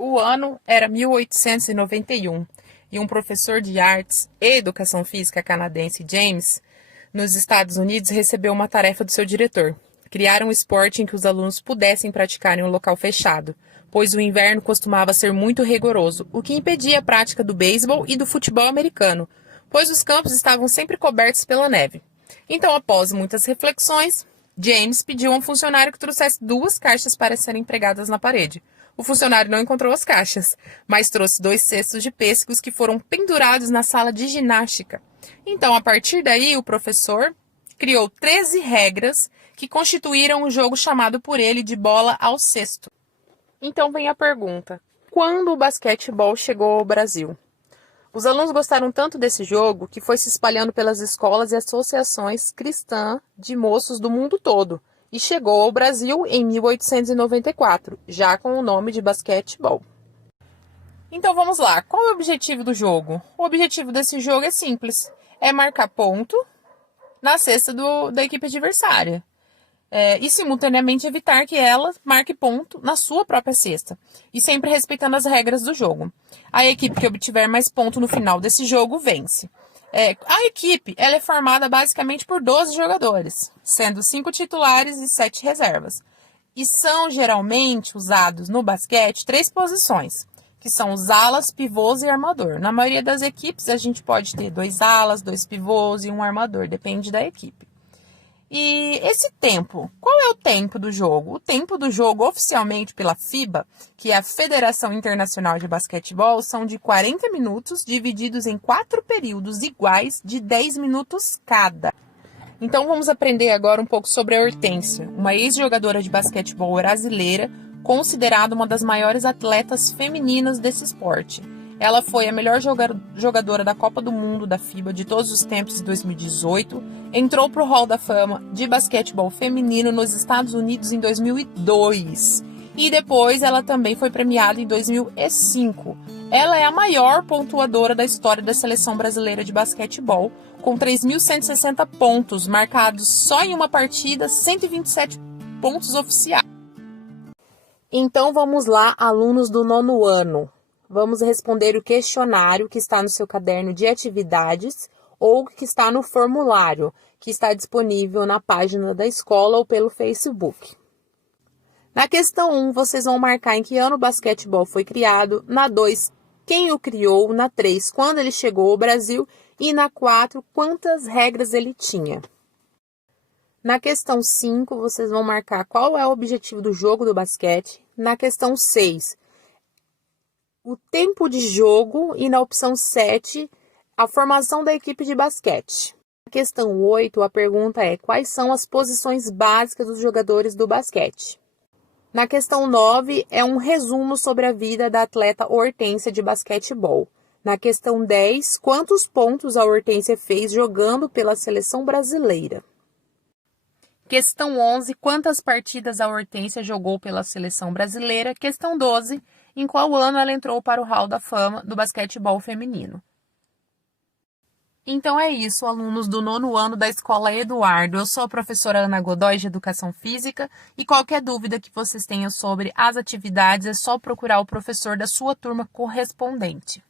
O ano era 1891 e um professor de artes e educação física canadense, James, nos Estados Unidos, recebeu uma tarefa do seu diretor: criar um esporte em que os alunos pudessem praticar em um local fechado, pois o inverno costumava ser muito rigoroso, o que impedia a prática do beisebol e do futebol americano, pois os campos estavam sempre cobertos pela neve. Então, após muitas reflexões, James pediu a um funcionário que trouxesse 2 caixas para serem pregadas na parede. O funcionário não encontrou as caixas, mas trouxe 2 cestos de pêssegos que foram pendurados na sala de ginástica. Então, a partir daí, o professor criou 13 regras que constituíram um jogo chamado por ele de bola ao cesto. Então vem a pergunta: quando o basquetebol chegou ao Brasil? Os alunos gostaram tanto desse jogo que foi se espalhando pelas escolas e associações cristãs de moços do mundo todo e chegou ao Brasil em 1894, já com o nome de basquetebol. Então vamos lá, qual é o objetivo do jogo? O objetivo desse jogo é simples, é marcar ponto na cesta da equipe adversária. E simultaneamente evitar que ela marque ponto na sua própria cesta, e sempre respeitando as regras do jogo. A equipe que obtiver mais ponto no final desse jogo vence. A equipe ela é formada basicamente por 12 jogadores, sendo 5 titulares e 7 reservas. E são geralmente usados no basquete 3 posições, que são os alas, pivôs e armador. Na maioria das equipes a gente pode ter 2 alas, 2 pivôs e um armador, depende da equipe. E esse tempo, qual é o tempo do jogo? O tempo do jogo, oficialmente pela FIBA, que é a Federação Internacional de Basquetebol, são de 40 minutos, divididos em 4 períodos iguais de 10 minutos cada. Então vamos aprender agora um pouco sobre a Hortência, uma ex-jogadora de basquetebol brasileira, considerada uma das maiores atletas femininas desse esporte. Ela foi a melhor jogadora da Copa do Mundo da FIBA de todos os tempos de 2018, entrou para o Hall da Fama de basquetebol feminino nos Estados Unidos em 2002 e depois ela também foi premiada em 2005. Ela é a maior pontuadora da história da seleção brasileira de basquetebol, com 3.160 pontos, marcados só em uma partida, 127 pontos oficiais. Então vamos lá, alunos do 9º ano. Vamos responder o questionário que está no seu caderno de atividades ou que está no formulário, que está disponível na página da escola ou pelo Facebook. Na questão 1, vocês vão marcar em que ano o basquetebol foi criado, na 2, quem o criou, na 3, quando ele chegou ao Brasil e na 4, quantas regras ele tinha. Na questão 5, vocês vão marcar qual é o objetivo do jogo do basquete. Na questão 6, o tempo de jogo e na opção 7, a formação da equipe de basquete. Na questão 8, a pergunta é: quais são as posições básicas dos jogadores do basquete? Na questão 9, é um resumo sobre a vida da atleta Hortência de basquetebol. Na questão 10, quantos pontos a Hortência fez jogando pela seleção brasileira? Questão 11, quantas partidas a Hortência jogou pela seleção brasileira? Questão 12, em qual ano ela entrou para o Hall da Fama do basquetebol feminino? Então é isso, alunos do 9º ano da Escola Eduardo. Eu sou a professora Ana Godoy, de Educação Física, e qualquer dúvida que vocês tenham sobre as atividades é só procurar o professor da sua turma correspondente.